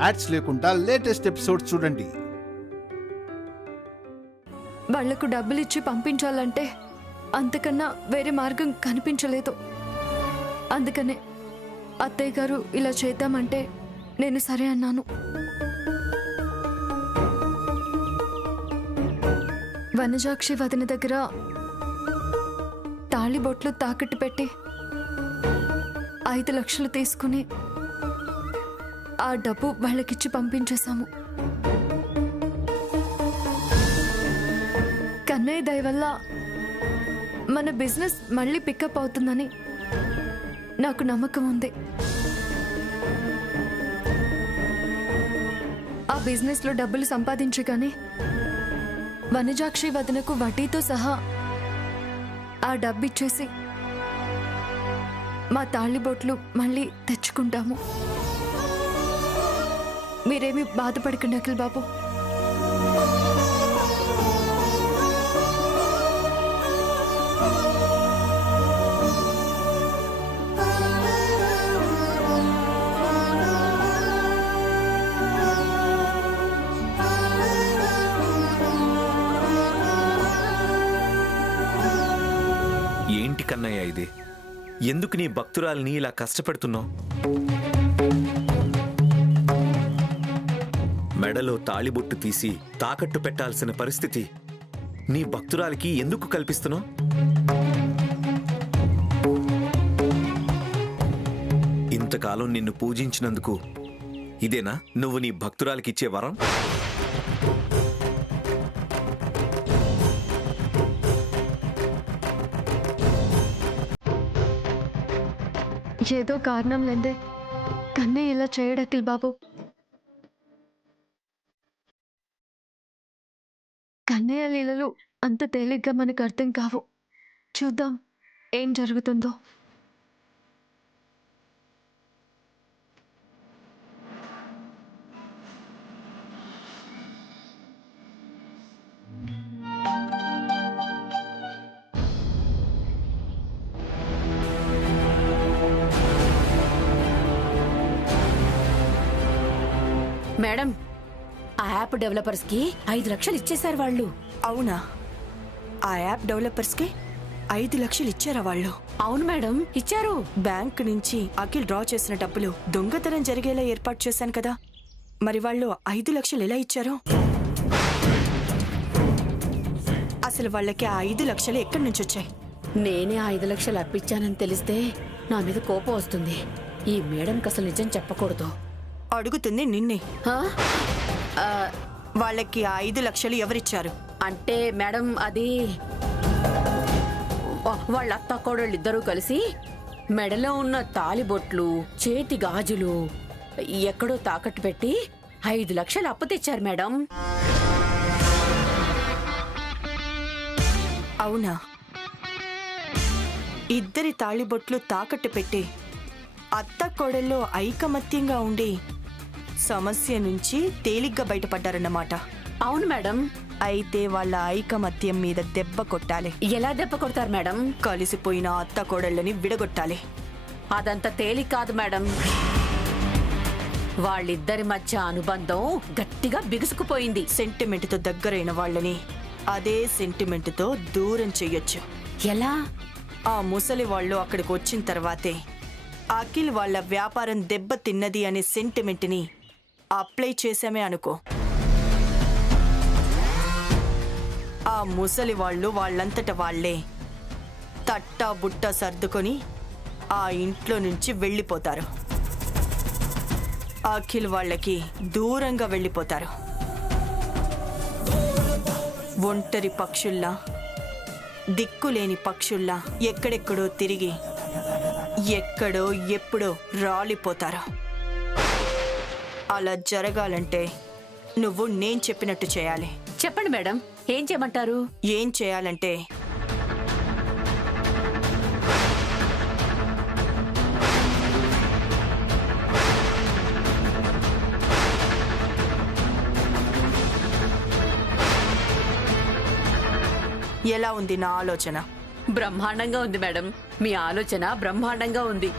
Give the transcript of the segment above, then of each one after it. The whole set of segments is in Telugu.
యాడ్స్ లేకుండా లేటెస్ట్ ఎపిసోడ్స్ చూడండి. వాళ్లకు డబ్బులు ఇచ్చి పంపించాలంటే అంతకన్నా వేరే మార్గం కనిపించలేదు. అందుకనే అత్తయ్య గారు ఇలా చేద్దామంటే నేను సరే అన్నాను. వనజాక్షి వదిన దగ్గర తాళిబొట్లు తాకట్టు పెట్టి 5 లక్షలు తీసుకుని ఆ డబ్బు వాళ్ళకిచ్చి పంపించేశాము. కన్నయ్య దయ వల్ల మన బిజినెస్ మళ్ళీ పికప్ అవుతుందని నాకు నమ్మకం ఉంది. ఆ బిజినెస్లో డబ్బులు సంపాదించగానే వనజాక్షి వదనకు వడ్డీతో సహా ఆ డబ్బిచ్చేసి మా తాళిబొట్లు మళ్ళీ తెచ్చుకుంటాము. మీరేమీ బాధపడకండి అఖిల్ బాబు. ఏంటి కన్నయ్య ఇది? ఎందుకు నీ భక్తురాల్ని ఇలా కష్టపెడుతున్నావు? మెడలో తాళిబొట్టు తీసి తాకట్టు పెట్టాల్సిన పరిస్థితి నీ భక్తురాలికి ఎందుకు కల్పిస్తున్నావు? ఇంతకాలం నిన్ను పూజించినందుకు ఇదేనా నువ్వు నీ భక్తురాలికిచ్చే వరం? ఏదో కారణం లేదే కన్నయ్య ఇలా చేయడు అఖిల్ బాబు. కన్నయ్య లీలలు అంత తేలిగ్గా మనకు అర్థం కావు. చూద్దాం ఏం జరుగుతుందో. మేడం, ఆ యాప్ డెవలపర్స్ కి 5 లక్షలు ఇచ్చేశారు వాళ్ళు. అవునా? ఆ యాప్ డెవలపర్స్ కి 5 లక్షలు ఇచ్చారా వాళ్ళు? అవును మేడం, ఇచ్చారు. బ్యాంక్ నుంచి అఖిల్ డ్రా చేసిన డబ్బులు దొంగతనం జరిగేలా ఏర్పాటు చేశాను కదా, మరి వాళ్ళు 5 లక్షలు ఎలా ఇచ్చారు? అసలు వాళ్ళకి ఆ 5 లక్షలు ఎక్కడి నుంచి వచ్చాయి? నేనే 5 లక్షలు అప్పిచ్చానని తెలిస్తే నా మీద కోపం వస్తుంది. ఈ మేడంకి అసలు నిజం చెప్పకూడదు. అడుగుతుంది నిన్నే. ఆ, వాళ్ళకి ఆ 5 లక్షలు ఎవరిచ్చారు? అంటే మేడం అది వాళ్ళ అత్త కోడళ్ళిద్దరూ కలిసి మెడలో ఉన్న తాలిబొట్లు, చేతి గాజులు ఎక్కడో తాకట్టు పెట్టి 5 లక్షలు అప్పు తెచ్చారు మేడం. అవునా? ఇద్దరి తాళిబొట్లు తాకట్టు పెట్టి అత్త కోడల్లో ఐకమత్యంగా ఉండి సమస్య నుంచి తేలిగ్గా బయటపడ్డారన్నమాట. అవును మేడం. అయితే వాళ్ళ ఐకమత్యం మీద దెబ్బ కొట్టాలి. ఎలా దెబ్బ కొడతారు మేడం? కలిసిపోయిన అత్త కోడళ్ళని విడగొట్టాలి. అదంత తేలిక కాదు మేడం. వాళ్ళిద్దరి మధ్య అనుబంధం గట్టిగా బిగుసుకుపోయింది. సెంటిమెంట్తో దగ్గరైన వాళ్ళని అదే సెంటిమెంట్తో దూరం చెయ్యొచ్చు. ఎలా? ఆ ముసలి వాళ్ళు అక్కడికి వచ్చిన తర్వాతే అఖిల్ వాళ్ళ వ్యాపారం దెబ్బ తిన్నది అనే సెంటిమెంట్ని అప్లై చేశామే అనుకో, ఆ ముసలి వాళ్ళు వాళ్ళంతట వాళ్లే తట్టా బుట్ట సర్దుకొని ఆ ఇంట్లో నుంచి వెళ్ళిపోతారు. అఖిల్ వాళ్ళకి దూరంగా వెళ్ళిపోతారు. ఒంటరి పక్షుల్లా, దిక్కులేని పక్షుల్లా ఎక్కడెక్కడో తిరిగి ఎక్కడో ఎప్పుడో రాలిపోతారు. అలా జరగాలంటే నువ్వు నేను చెప్పినట్టు చేయాలి. చెప్పండి మేడం, ఏం చేయమంటారు? ఏం చేయాలంటే ఎలా ఉంది నా ఆలోచన? బ్రహ్మాండంగా ఉంది మేడం. మీ ఆలోచన బ్రహ్మాండంగా ఉంది.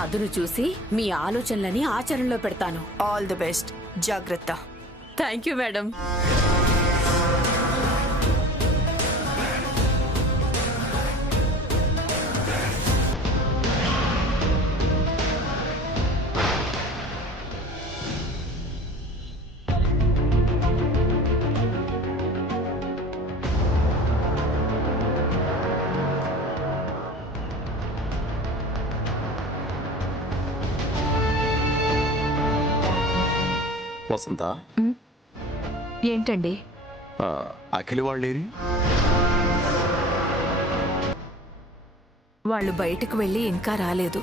అదును చూసి మీ ఆలోచనలని ఆచరణలో పెడతాను. All the best. జాగ్రత్త. Thank you madam. వసంత, ఏంటండి? అఖిల్ వాళ్ళేరి? వాళ్ళు బయటకు వెళ్ళి ఇంకా రాలేదు.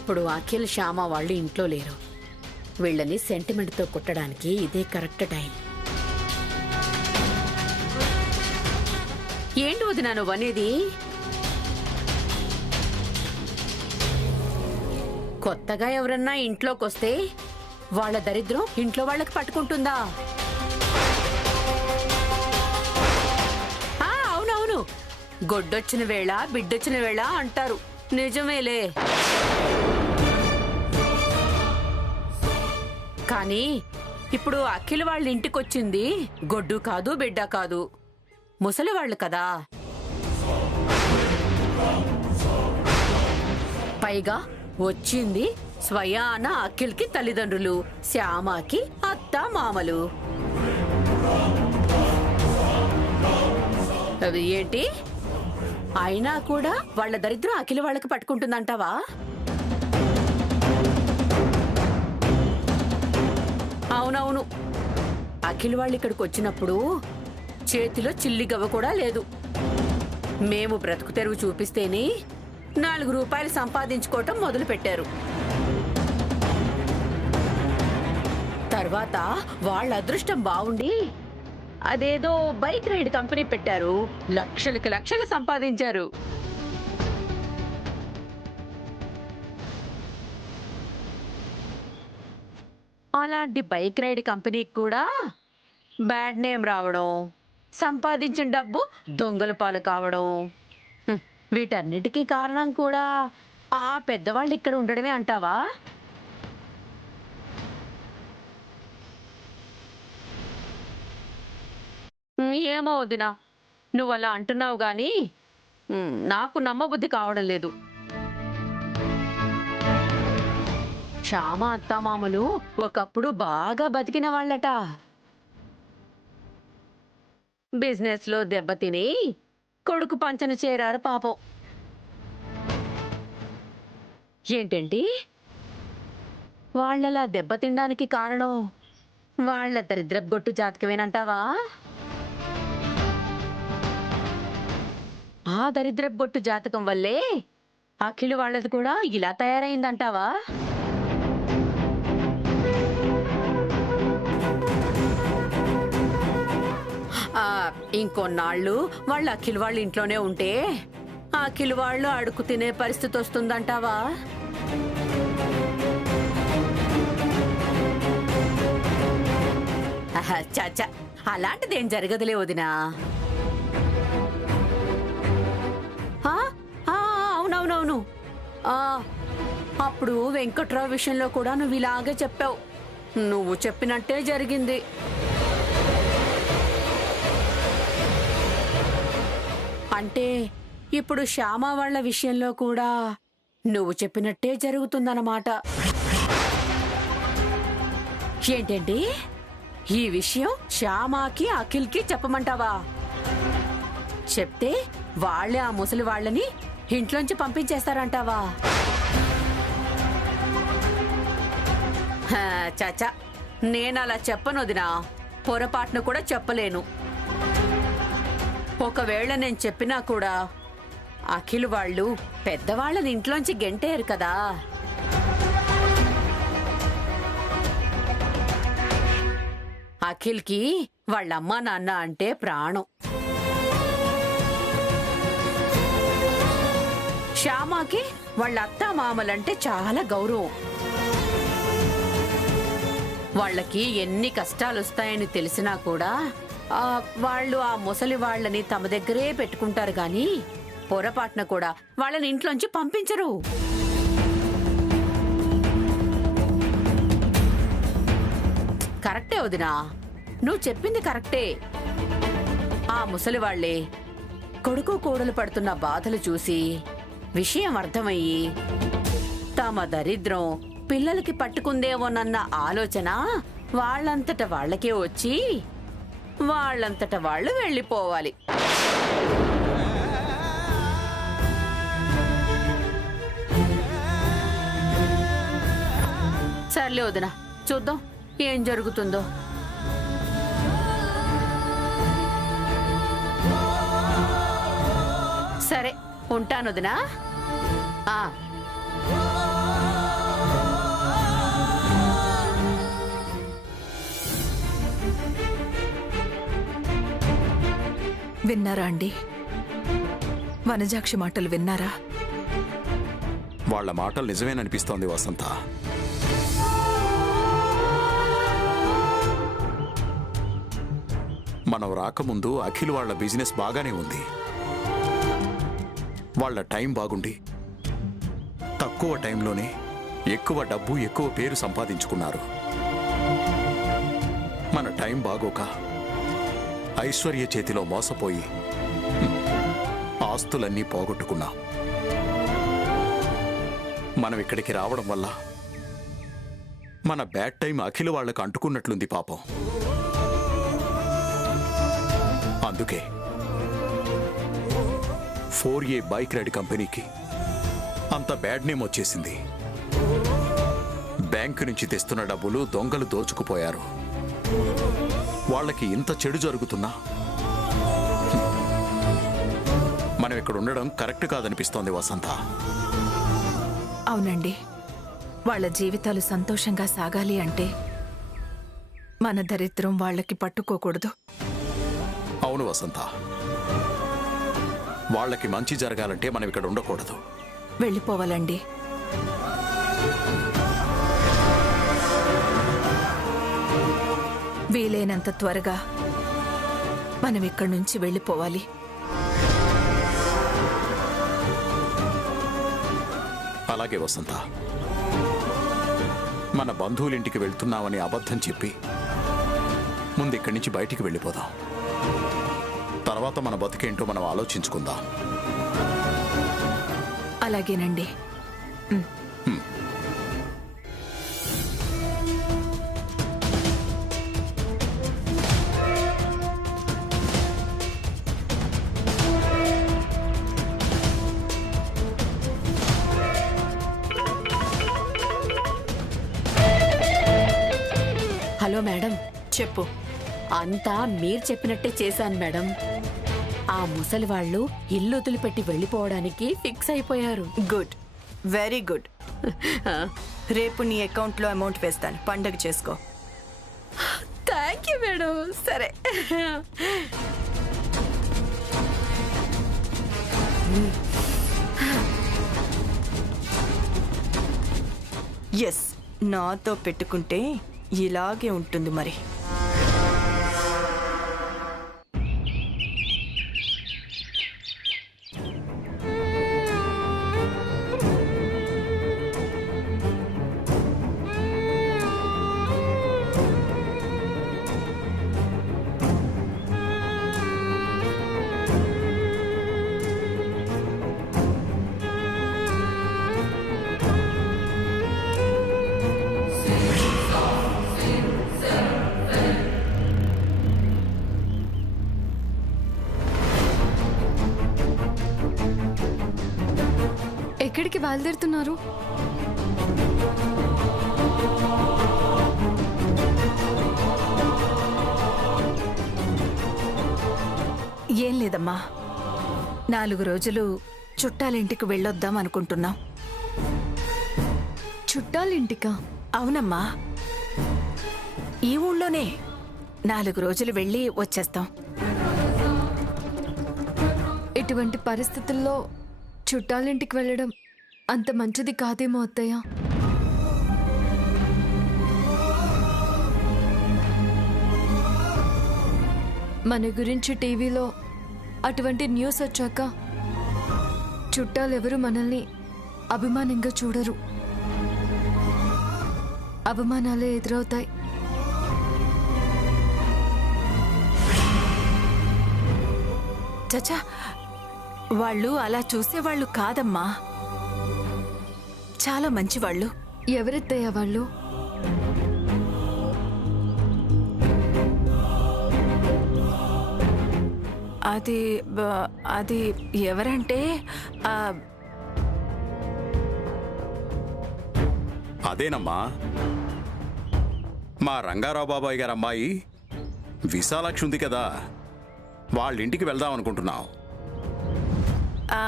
ఇప్పుడు అఖిల్ శ్యామ వాళ్ళు ఇంట్లో లేరు. వీళ్ళని సెంటిమెంట్తో కుట్టడానికి ఇదే కరెక్ట్ టైం. ఏంటి వదినా నువ్వనేది? కొత్తగా ఎవరన్నా ఇంట్లోకి వస్తే వాళ్ళ దరిద్రం ఇంట్లో వాళ్ళకి పట్టుకుంటుందా? అవునవును, గొడ్డొచ్చిన వేళ బిడ్డొచ్చిన వేళ అంటారు. నిజమేలే. కానీ ఇప్పుడు అఖిల్ వాళ్ళ ఇంటికొచ్చింది గొడ్డు కాదు బిడ్డ కాదు, ముసలి వాళ్ళు కదా. పైగా వచ్చింది స్వయాన అఖిల్కి తల్లిదండ్రులు, శ్యామకి అత్త మామలు. అది ఏంటి? అయినా కూడా వాళ్ళ దరిద్రం అఖిల్ వాళ్ళకి పట్టుకుంటుందంటావా? అవునవును, అఖిల్ వాళ్ళు ఇక్కడికి వచ్చినప్పుడు చేతిలో చిల్లి గవ్వ కూడా లేదు. మేము బ్రతుకు తెరువు చూపిస్తేనే 4 రూపాయలు సంపాదించుకోవటం మొదలు పెట్టారు. తర్వాత వాళ్ళ అదృష్టం బాగుండి అదేదో బైక్ రైడ్ కంపెనీ పెట్టారు. లక్షలకి లక్షలు సంపాదించారు. అలాంటి బైక్ రైడ్ కంపెనీకి కూడా బ్యాడ్ నేమ్ రావడం, సంపాదించిన డబ్బు దొంగల పాలు కావడం, వీటన్నిటికీ కారణం కూడా ఆ పెద్దవాళ్ళు ఇక్కడ ఉండడమే అంటావా? ఏమో వదినా, నువ్వు అలా అంటున్నావు గాని నాకు నమ్మబుద్ధి కావడం లేదు. శ్యామ అత్తామామలు ఒకప్పుడు బాగా బతికిన వాళ్ళట. బిజినెస్ లో దెబ్బతిని కొడుకు పంచన చేరారు పాపం. ఏంటండి, వాళ్ళలా దెబ్బతినడానికి కారణం వాళ్ళ దరిద్రపు జాతకమేనంటావా? ఆ దరిద్రపు బొట్టు జాతకం వల్లే అఖిల్ వాళ్ళది కూడా ఇలా తయారైందంటావా? ఇంకొన్నాళ్ళు వాళ్ళు అఖిల్ వాళ్ళ ఇంట్లోనే ఉంటే అఖిల్ వాళ్ళు అడుగు తినే పరిస్థితి వస్తుందంటావా? చాచా, అలాంటిదేం జరగదులే వదినా. అవునవునవును, అప్పుడు వెంకట్రావు విషయంలో కూడా నువ్వు ఇలాగే చెప్పావు. నువ్వు చెప్పినట్టే జరిగింది. అంటే ఇప్పుడు శ్యామ వాళ్ళ విషయంలో కూడా నువ్వు చెప్పినట్టే జరుగుతుందన్నమాట. ఏంటండి, ఈ విషయం శ్యామకి అఖిల్కి చెప్పమంటావా? చెప్తే వాళ్ళే ఆ ముసలి వాళ్ళని ఇంట్లోంచి పంపించేస్తారంటావా? చాచా, నేనలా చెప్పను వదినా, పొరపాటును కూడా చెప్పలేను. ఒకవేళ నేను చెప్పినా కూడా అఖిల్ వాళ్ళు పెద్దవాళ్ళని ఇంట్లోంచి గెంటేరు కదా. అఖిల్కి వాళ్ళమ్మా నాన్న అంటే ప్రాణం. శ్యామకి వాళ్ళ అత్త మామలంటే చాలా గౌరవం. వాళ్ళకి ఎన్ని కష్టాలు వస్తాయని తెలిసినా కూడా వాళ్ళు ఆ ముసలి వాళ్ళని తమ దగ్గరే పెట్టుకుంటారు గాని పొరపాటున కూడా వాళ్ళని ఇంట్లోంచి పంపించరు. కరెక్టే వదినా, నువ్వు చెప్పింది కరెక్టే. ఆ ముసలి వాళ్లే కొడుకు కోడలు పడుతున్న బాధలు చూసి విషయం అర్థమయ్యి తమ దరిద్రం పిల్లలకి పట్టుకుందేమోనన్న ఆలోచన వాళ్ళంతట వాళ్ళకే వచ్చి వాళ్ళంతట వాళ్ళు వెళ్ళిపోవాలి. సర్లే వదినా, చూద్దాం ఏం జరుగుతుందో. సరే ఉంటాను వదినా. విన్నారా అండి? వనజాక్షి మాటలు విన్నారా? వాళ్ళ మాటలు నిజమేననిపిస్తోంది వసంత. మనం రాకముందు అఖిల్ వాళ్ళ బిజినెస్ బాగానే ఉంది. వాళ్ళ టైం బాగుండి తక్కువ టైంలోనే ఎక్కువ డబ్బు ఎక్కువ పేరు సంపాదించుకున్నారు. మన టైం బాగోక ఐశ్వర్య చేతిలో మోసపోయి ఆస్తులన్నీ పోగొట్టుకున్నాం. మనం ఇక్కడికి రావడం వల్ల మన బ్యాడ్ టైం అఖిల్ వాళ్ళకు అంటుకున్నట్లుంది పాపం. అందుకే 4A బైక్ రైడ్ కంపెనీకి అంత బ్యాడ్ నేమ్ వచ్చేసింది. బ్యాంకు నుంచి తెస్తున్న డబ్బులు దొంగలు దోచుకుపోయారు. వాళ్ళకి ఇంత చెడు జరుగుతున్నా మనం ఇక్కడ ఉండడం కరెక్ట్ కాదనిపిస్తోంది వసంత. అవునండి, వాళ్ళ జీవితాలు సంతోషంగా సాగాలి అంటే మన దరిద్రం వాళ్ళకి పట్టుకోకూడదు. అవును వసంత, వాళ్ళకి మంచి జరగాలంటే మనం ఇక్కడ ఉండకూడదు. వెళ్ళిపోవాలండి. వీలైనంత త్వరగా మనం ఇక్కడి నుంచి వెళ్ళిపోవాలి. అలాగే వసంత, మన బంధువులింటికి వెళ్తున్నామని అబద్ధం చెప్పి ముందు ఇక్కడి నుంచి బయటికి వెళ్ళిపోదాం. తర్వాత మన బతుకేంటో మనం ఆలోచించుకుందాం. అలాగేనండి. Hello madam. చెప్పు. అంతా మీరు చెప్పినట్టే చేశాను మేడం. ఆ ముసలి వాళ్ళు ఇల్లు వదిలిపెట్టి వెళ్ళిపోవడానికి ఫిక్స్ అయిపోయారు. Good, very good. రేపు నీ అకౌంట్లో అమౌంట్ వేస్తాను, పండగ చేసుకో. Thank you madam. సరే. ఎస్, నాతో పెట్టుకుంటే ఇలాగే ఉంటుంది మరి. ఎక్కడికి బయలుదేరుతున్నారు? ఏం లేదమ్మా, 4 రోజులు చుట్టాలింటికి వెళ్ళొద్దాం అనుకుంటున్నాం. చుట్టాలింటికా? అవునమ్మా, ఈ ఊళ్ళోనే 4 రోజులు వెళ్ళి వచ్చేస్తాం. ఇటువంటి పరిస్థితుల్లో చుట్టాలింటికి వెళ్ళడం అంత మంచిది కాదేమో అత్తయ్య. మన గురించి టీవీలో అటువంటి న్యూస్ వచ్చాక చుట్టాలెవరు మనల్ని అభిమానంగా చూడరు, అవమానాలే ఎదురవుతాయి. చచా, వాళ్ళు అలా చూసేవాళ్ళు కాదమ్మా, చాలా మంచివాళ్ళు. ఎవరెత్తయ్యా వాళ్ళు? అది ఎవరంటే ఆ, అదేనమ్మా, మా రంగారావు బాబాయ్ గారు అమ్మాయి విశాలాక్షి ఉంది కదా, వాళ్ళ ఇంటికి వెళ్దాం అనుకుంటున్నాం. ఆ,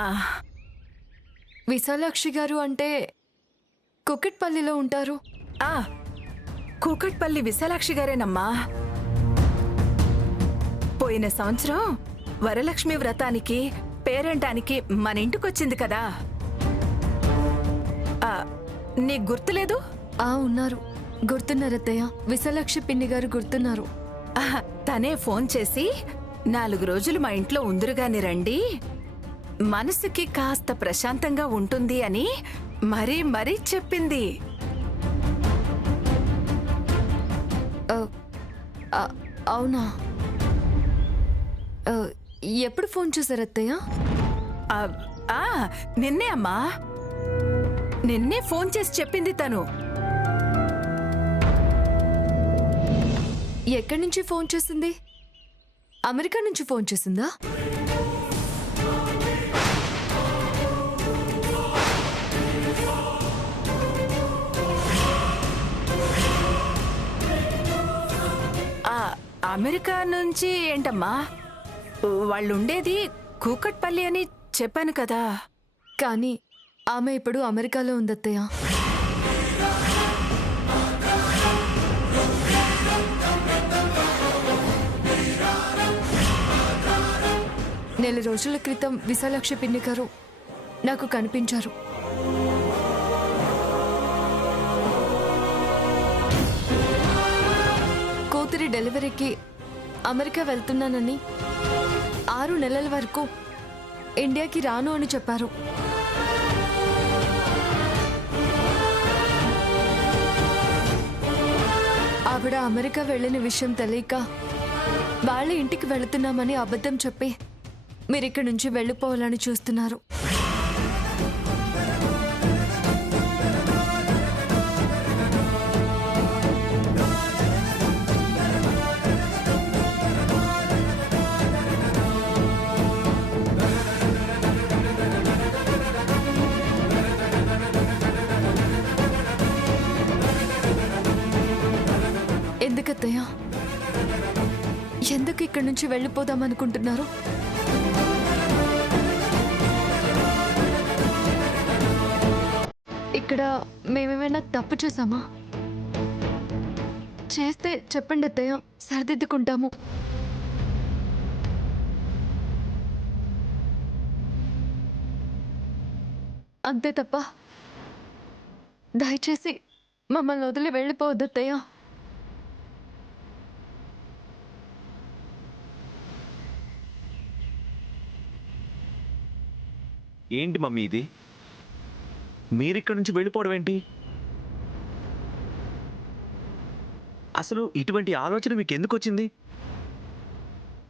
విశాలాక్షి గారు అంటే కుక్కట్పల్లిలో ఉంటారు. ఆ, కూకట్పల్లి విశాలాక్షి గారేనమ్మా. పోయిన సంవత్సరం వరలక్ష్మి వ్రతానికి పేరంటానికి మన ఇంటికొచ్చింది కదా. నీకు గుర్తులేదు? ఉన్నారు, గుర్తున్నారు అత్తయ్య. విశాలాక్షి పిన్ని గారు గుర్తున్నారు. తనే ఫోన్ చేసి 4 రోజులు మా ఇంట్లో ఉందిరుగాని రండి, మనసుకి కాస్త ప్రశాంతంగా ఉంటుంది అని మరీ మరీ చెప్పింది. అవునా? ఎప్పుడు ఫోన్ చేశారు అత్తయ్య? నిన్నే అమ్మా, నిన్నే ఫోన్ చేసి చెప్పింది తను. ఎక్కడి నుంచి ఫోన్ చేసింది? అమెరికా నుంచి ఫోన్ చేసిందా? అమెరికా నుంచి ఏంటమ్మా? వాళ్ళుండేది కూకట్పల్లి అని చెప్పాను కదా. కానీ ఆమె ఇప్పుడు అమెరికాలో ఉందత్తయ్య. నెల రోజుల క్రితం విశాలాక్షి పిన్ని గారు నాకు కనిపించారు. కూతురి డెలివరీకి అమెరికా వెళ్తున్నానని 6 నెలల వరకు ఇండియాకి రాను అని చెప్పారు. ఆవిడ అమెరికా వెళ్ళిన విషయం తెలియక వాళ్ళ ఇంటికి వెళుతున్నామని అబద్ధం చెప్పి మీరిక్కడి నుంచి వెళ్ళిపోవాలని చూస్తున్నారు. ఎందుకత్తయ్య? ఎందుకు ఇక్కడి నుంచి వెళ్ళిపోదామనుకుంటున్నారు? ఇక్కడ మేమేమైనా తప్పు చేశామా? చేస్తే చెప్పండి అత్తయ్య, సరిదిద్దుకుంటాము. అంతే తప్ప దయచేసి మమ్మల్ని వదిలి వెళ్ళిపోవద్దు అత్తయ్య. ఏంటి మమ్మీ ఇది? మీరిక్కడి నుంచి వెళ్ళిపోవడం ఏంటి? అసలు ఇటువంటి ఆలోచన మీకు ఎందుకు వచ్చింది?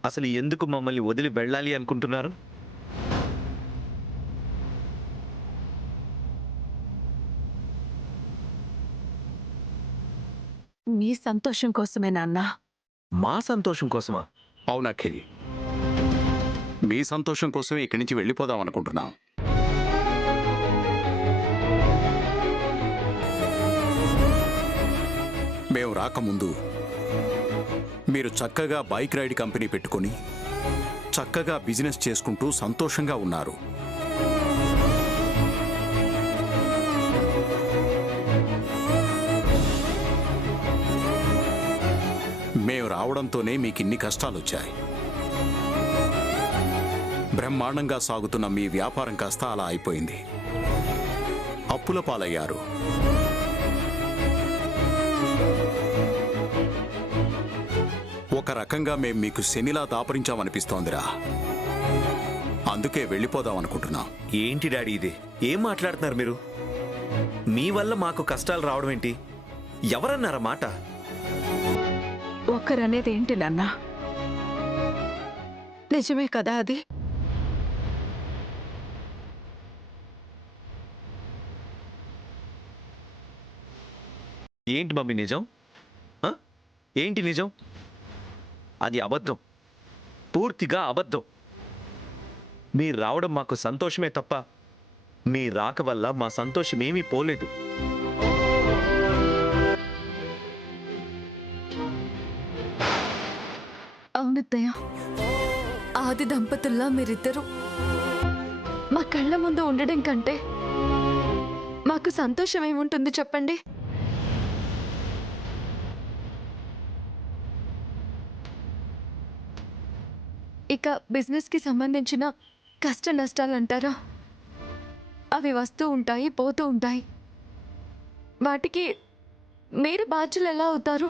అసలు ఎందుకు మమ్మల్ని వదిలి వెళ్ళాలి అనుకుంటున్నారు? మీ సంతోషం కోసమే నాన్న. మా సంతోషం కోసమా? అవునఖిల్, మీ సంతోషం కోసమే ఇక్కడి నుంచి వెళ్ళిపోదాం అనుకుంటున్నాం. మేము రాకముందు మీరు చక్కగా బైక్ రైడ్ కంపెనీ పెట్టుకొని చక్కగా బిజినెస్ చేసుకుంటూ సంతోషంగా ఉన్నారు. మేము రావడంతోనే మీకు ఇన్ని కష్టాలు వచ్చాయి. బ్రహ్మాండంగా సాగుతున్న మీ వ్యాపారం కాస్త అలా అయిపోయింది. అప్పుల పాలయ్యారు. ఒక రకంగా మేం మీకు శనిలా దాపరించామనిపిస్తోందిరా. అందుకే వెళ్ళిపోదాం అనుకుంటున్నాం. ఏంటి డాడీ ఇది? ఏం మాట్లాడుతున్నారు మీరు? మీ వల్ల మాకు కష్టాలు రావడం ఏంటి? ఎవరన్నారా మాట? ఒకరనేది ఏంటి నాన్న? నిజమే కదా అది? ఏంటి మమ్మీ నిజం? ఆ? ఏంటి నిజం? అది అబద్ధం, పూర్తిగా అబద్ధం. మీరు రావడం మాకు సంతోషమే తప్ప మీ రాక వల్ల మా సంతోషం ఏమీ పోలేదు. అవునత్తయ్య, ఆది దంపతుల్లా మీరిద్దరూ మా కళ్ళ ముందు ఉండడం కంటే మాకు సంతోషం ఏముంటుంది చెప్పండి? ఇక బిజినెస్కి సంబంధించిన కష్ట నష్టాలు అంటారా, అవి వస్తూ ఉంటాయి, పోతూ ఉంటాయి. వాటికి మీరు బాధ్యులు ఎలా అవుతారు?